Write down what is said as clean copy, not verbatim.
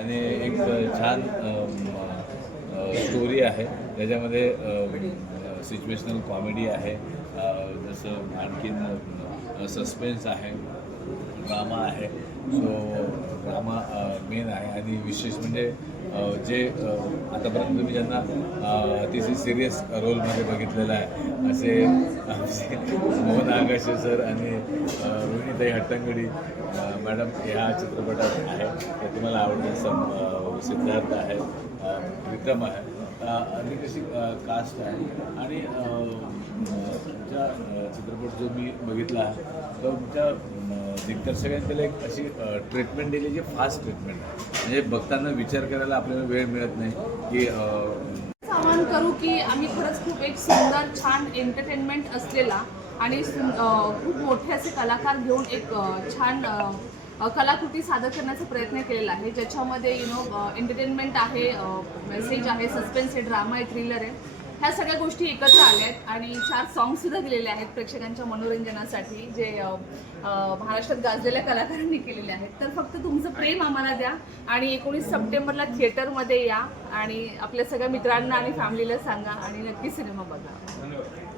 आणि एक छान स्टोरी आहे त्याच्यामध्ये. सिच्युएशनल कॉमेडी आहे, जसं आणखीन सस्पेन्स आहे, ड्रामा आहे. सो ड्रामा मेन आहे आणि विशेष म्हणजे जे आतापर्यंत मी ज्यांना अतिशय सिरियस रोलमध्ये बघितलेलं आहे असे आमचे मोहन आगाशे सर आणि रोहिणीताई हट्टंगडी मॅडम ह्या चित्रपटात आहे. ते तुम्हाला आवडतील. सिद्धार्थ आहे, विक्रम आहे, आणि कशी कास्ट आहे. आणि तुमच्या चित्रपट जो मी बघितला तो तुमच्या दिग्दर्शकांनी त्याला एक अशी ट्रीटमेंट दिली जी फास्ट ट्रीटमेंट आहे. म्हणजे बघताना विचार करायला आपल्याला वेळ मिळत नाही की आवाहन करू की आम्ही खरंच खूप एक सुंदर छान एंटरटेनमेंट असलेला आणि खूप मोठे असे कलाकार घेऊन एक छान कलाकृती सादर करण्याचा प्रयत्न केलेला आहे, ज्याच्यामध्ये एंटरटेनमेंट आहे, मेसेज आहे, सस्पेन्स आहे, ड्रामा आहे, थ्रिलर आहे. ह्या सगळ्या गोष्टी एकत्र आल्या आहेत आणि 4 सॉंग्ससुद्धा दिलेले आहेत प्रेक्षकांच्या मनोरंजनासाठी, जे महाराष्ट्रात गाजलेल्या कलाकारांनी केलेले आहेत. तर फक्त तुमचं प्रेम आम्हाला द्या आणि 19 सप्टेंबरला थिएटरमध्ये या आणि आपल्या सगळ्या मित्रांना आणि फॅमिलीला सांगा आणि नक्की सिनेमा बघा.